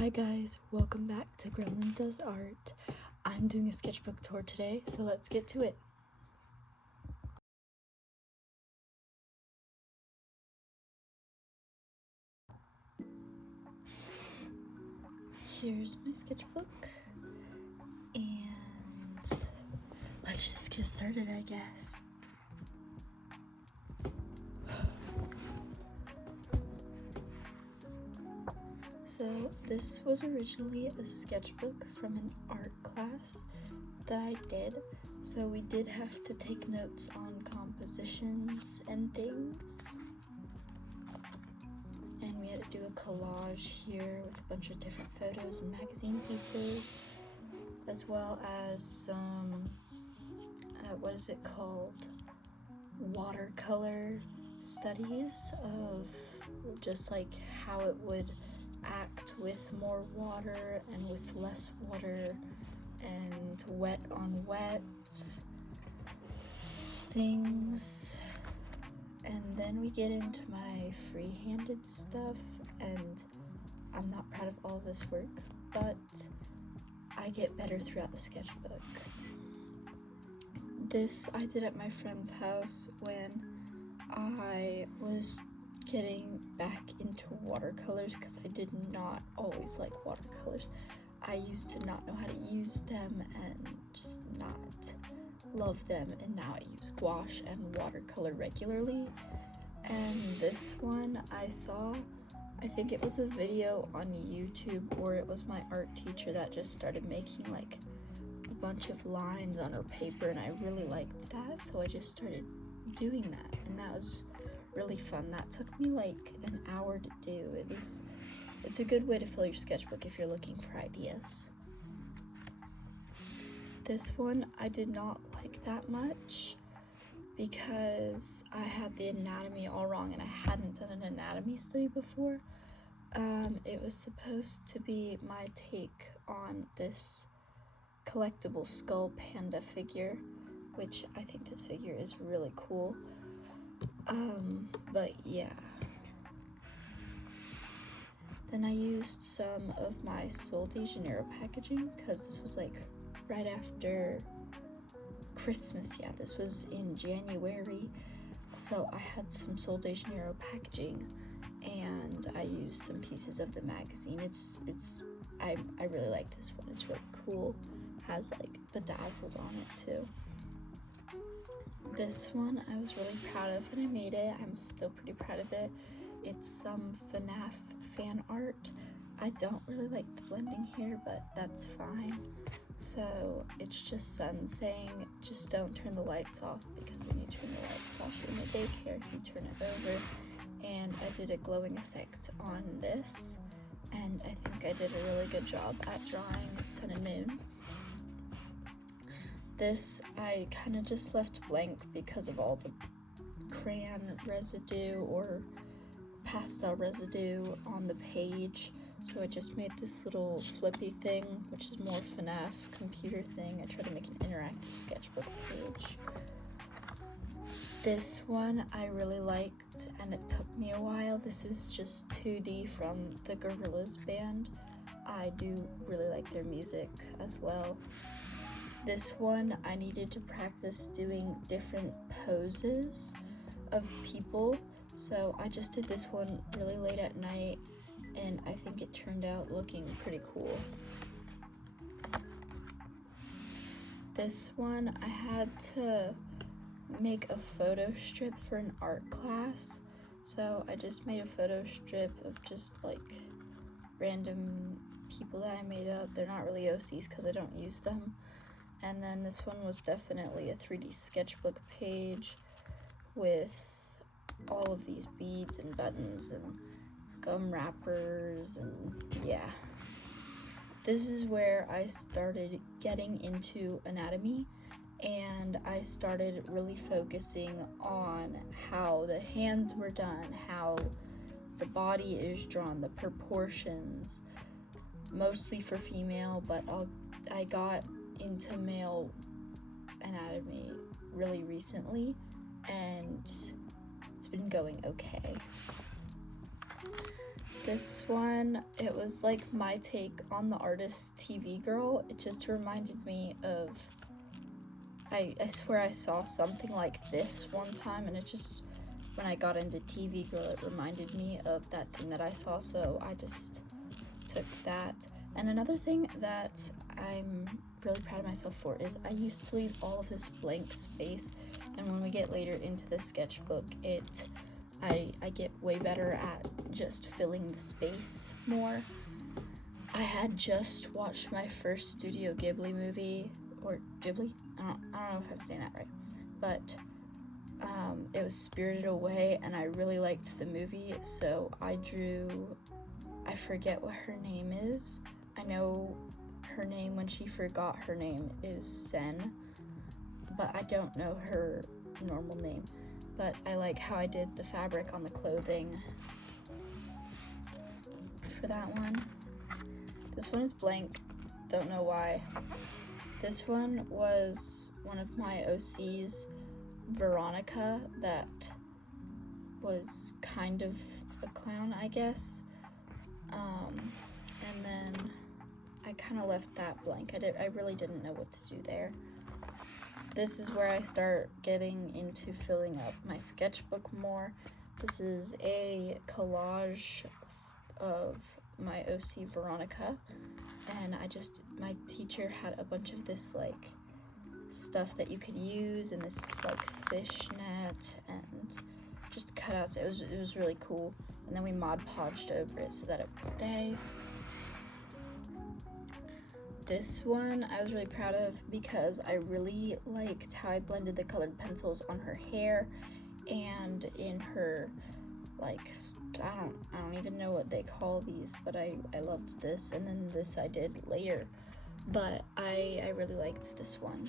Hi guys, welcome back to Gremlin Does Art. I'm doing a sketchbook tour today, so let's get to it. Here's my sketchbook, and let's just get started, I guess. So this was originally a sketchbook from an art class that I did, so we did have to take notes on compositions and things. And we had to do a collage here with a bunch of different photos and magazine pieces, as well as some, watercolor studies of just like how it would act with more water and with less water, and wet on wet things. And then we get into my free-handed stuff, and I'm not proud of all this work, but I get better throughout the sketchbook. This I did at my friend's house when I was getting back into watercolors, because I did not always like watercolors. I used to not know how to use them and just not love them, and now I use gouache and watercolor regularly. And this one I saw, I think it was a video on YouTube, or it was my art teacher that just started making like a bunch of lines on her paper, and I really liked that, so I just started doing that, and that was really fun. That took me like an hour to do. It's a good way to fill your sketchbook if you're looking for ideas. This one I did not like that much because I had the anatomy all wrong, and I hadn't done an anatomy study before. It was supposed to be my take on this collectible skull panda figure, which I think this figure is really cool. But yeah. Then I used some of my Sol de Janeiro packaging, because this was like right after Christmas. Yeah, this was in January, so I had some Sol de Janeiro packaging, and I used some pieces of the magazine. I really like this one. It's really cool. Has like bedazzled on it too. This one I was really proud of when I made it. I'm still pretty proud of it. It's some FNAF fan art. I don't really like the blending here, but that's fine. So it's just Sun saying, just don't turn the lights off, because when you turn the lights off in the daycare, you turn it over. And I did a glowing effect on this, and I think I did a really good job at drawing sun and moon. This I kind of just left blank because of all the crayon residue or pastel residue on the page, so I just made this little flippy thing, which is more FNAF computer thing. I tried to make an interactive sketchbook page. This one I really liked, and it took me a while. This is just 2D from the Gorillaz band. I do really like their music as well. This one I needed to practice doing different poses of people, so I just did this one really late at night, and I think it turned out looking pretty cool. This one I had to make a photo strip for an art class, so I just made a photo strip of just like random people that I made up. They're not really OCs because I don't use them. And then this one was definitely a 3D sketchbook page with all of these beads and buttons and gum wrappers, and yeah. This is where I started getting into anatomy, and I started really focusing on how the hands were done, how the body is drawn, the proportions, mostly for female, but I got into male anatomy really recently, and it's been going okay. This one, it was like my take on the artist TV Girl. It just reminded me of, I swear I saw something like this one time, and it just, when I got into TV Girl, it reminded me of that thing that I saw, so I just took that. And another thing that I'm really proud of myself for is I used to leave all of this blank space, and when we get later into the sketchbook, I get way better at just filling the space more. I had just watched my first Studio Ghibli movie, or Ghibli? I don't know if I'm saying that right, but it was Spirited Away, and I really liked the movie, so I forget what her name is. I know her name when she forgot her name is Sen, but I don't know her normal name. But I like how I did the fabric on the clothing for that one. This one is blank, don't know why. This one was one of my OC's, Veronica, that was kind of a clown, I guess. And then I kind of left that blank. I really didn't know what to do there. This is where I start getting into filling up my sketchbook more. This is a collage of my OC Veronica, and my teacher had a bunch of this like stuff that you could use, and this like fishnet and just cutouts. It was really cool, and then we Mod Podged over it so that it would stay. This one I was really proud of because I really liked how I blended the colored pencils on her hair and in her, like, I don't even know what they call these, but I loved this, and then this I did later, but I really liked this one.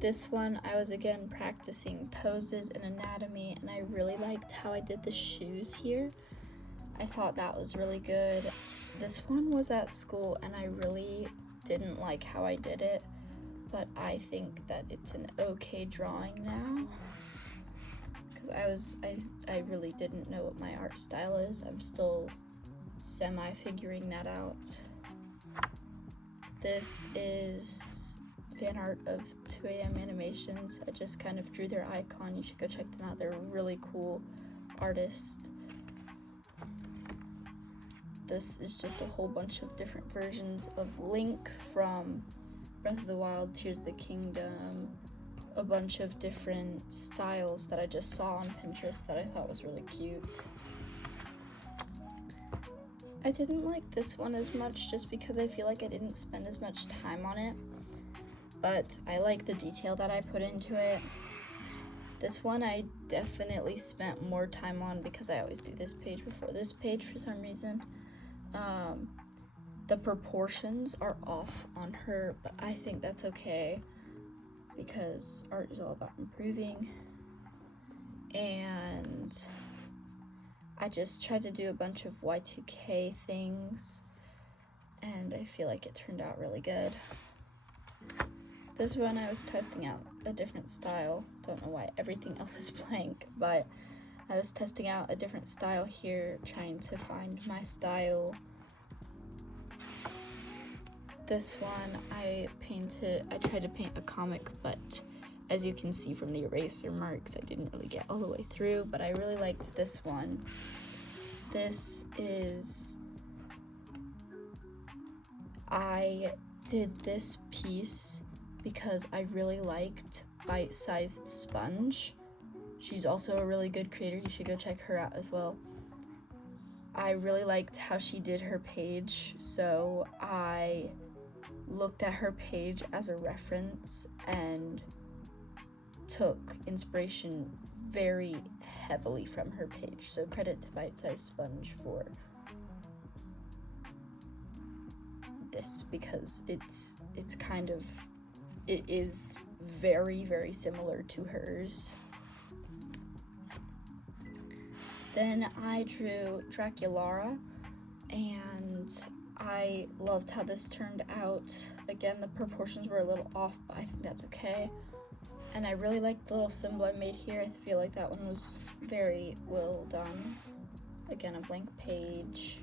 This one I was again practicing poses and anatomy, and I really liked how I did the shoes here. I thought that was really good. This one was at school, and I really didn't like how I did it, but I think that it's an okay drawing now, because I really didn't know what my art style is. I'm still semi-figuring that out. This is fan art of 2AM Animations. I just kind of drew their icon. You should go check them out. They're a really cool artist. This is just a whole bunch of different versions of Link from Breath of the Wild, Tears of the Kingdom, a bunch of different styles that I just saw on Pinterest that I thought was really cute. I didn't like this one as much just because I feel like I didn't spend as much time on it, but I like the detail that I put into it. This one I definitely spent more time on because I always do this page before this page for some reason. The proportions are off on her, but I think that's okay because art is all about improving. And I just tried to do a bunch of Y2K things, and I feel like it turned out really good. This one I was testing out a different style. Don't know why everything else is blank, but I was testing out a different style here, trying to find my style. This one I tried to paint a comic, but as you can see from the eraser marks, I didn't really get all the way through, but I really liked this one. I did this piece because I really liked Bite-Sized Sponge. She's also a really good creator. You should go check her out as well. I really liked how she did her page, so I looked at her page as a reference and took inspiration very heavily from her page. So credit to Bite-Sized Sponge for this, because it is very, very similar to hers. Then I drew Draculara, and I loved how this turned out. Again, the proportions were a little off, but I think that's okay. And I really like the little symbol I made here. I feel like that one was very well done. Again, a blank page.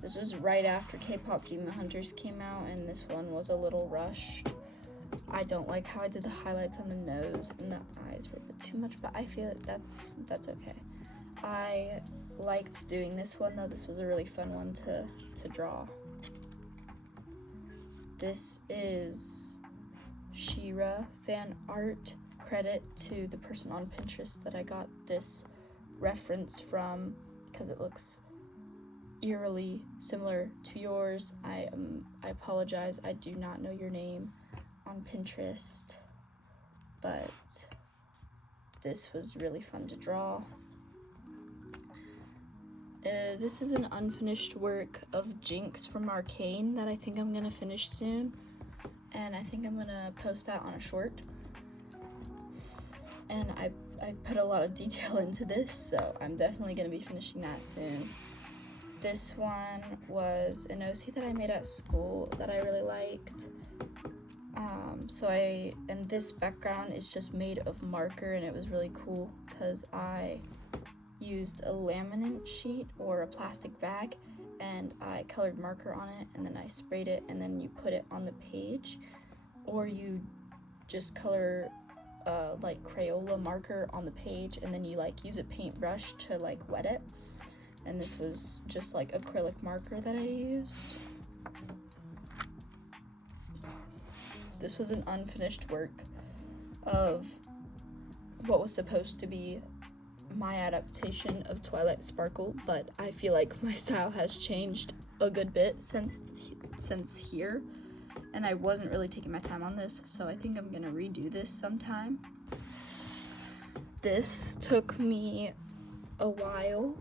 This was right after K-Pop Demon Hunters came out, and this one was a little rushed. I don't like how I did the highlights on the nose, and the eyes were a bit too much, but I feel like that's okay. I liked doing this one though. This was a really fun one to draw. This is She-Ra fan art. Credit to the person on Pinterest that I got this reference from, because it looks eerily similar to yours. I apologize, I do not know your name on Pinterest, but this was really fun to draw. This is an unfinished work of Jinx from Arcane that I think I'm gonna finish soon, and I think I'm gonna post that on a short. And I put a lot of detail into this, so I'm definitely gonna be finishing that soon. This one was an OC that I made at school that I really liked. And this background is just made of marker, and it was really cool because I used a laminate sheet or a plastic bag, and I colored marker on it, and then I sprayed it, and then you put it on the page, or you just color like Crayola marker on the page, and then you like use a paintbrush to like wet it. And this was just like acrylic marker that I used. This was an unfinished work of what was supposed to be my adaptation of Twilight Sparkle, but I feel like my style has changed a good bit since here, and I wasn't really taking my time on this, so I think I'm gonna redo this sometime. This took me a while,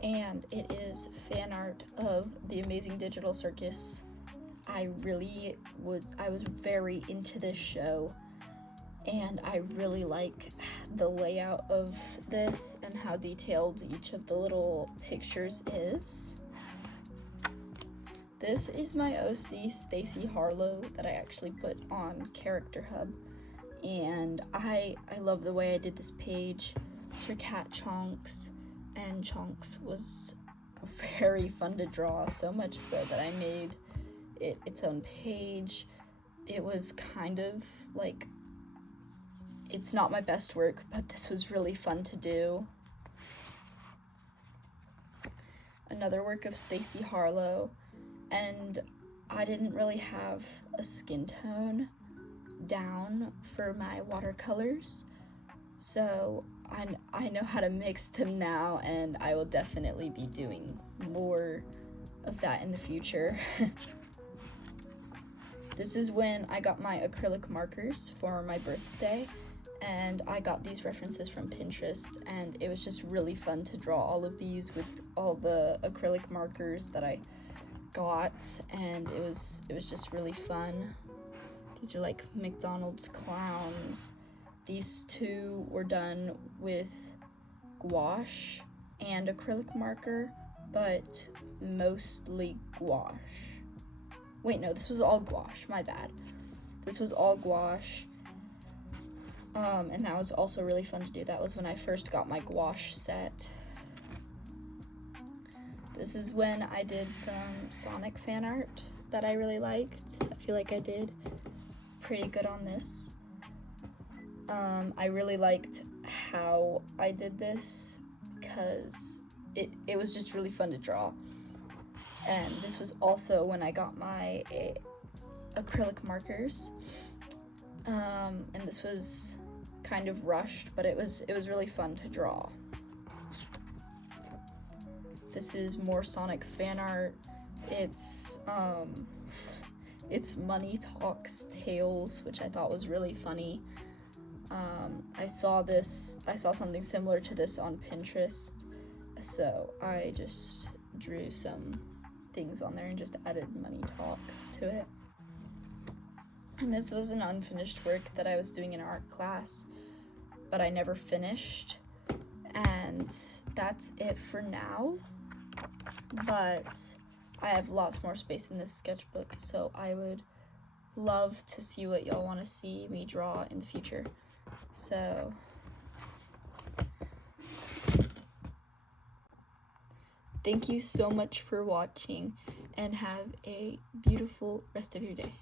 and it is fan art of the Amazing Digital Circus. I was very into this show, and I really like the layout of this and how detailed each of the little pictures is. This is my OC, Stacy Harlow, that I actually put on Character Hub, and I love the way I did this page. It's her cat Chonks, and Chonks was very fun to draw, so much so that I made it its own page. It was kind of like, it's not my best work, but this was really fun to do. Another work of Stacy Harlow, and I didn't really have a skin tone down for my watercolors, so I know how to mix them now, and I will definitely be doing more of that in the future. This is when I got my acrylic markers for my birthday, and I got these references from Pinterest, and it was just really fun to draw all of these with all the acrylic markers that I got, and it was just really fun. These are like McDonald's clowns. These two were done with gouache and acrylic marker, but mostly gouache. Wait, no, this was all gouache, my bad. This was all gouache, and that was also really fun to do. That was when I first got my gouache set. This is when I did some Sonic fan art that I really liked. I feel like I did pretty good on this. I really liked how I did this because it was just really fun to draw. And this was also when I got my acrylic markers. And this was kind of rushed, but it was really fun to draw. This is more Sonic fan art. It's Money Talks Tales, which I thought was really funny. I saw something similar to this on Pinterest, so I just drew some things on there and just added Money Talks to it. And this was an unfinished work that I was doing in art class, but I never finished, and that's it for now. But I have lots more space in this sketchbook, so I would love to see what y'all want to see me draw in the future. So thank you so much for watching, and have a beautiful rest of your day.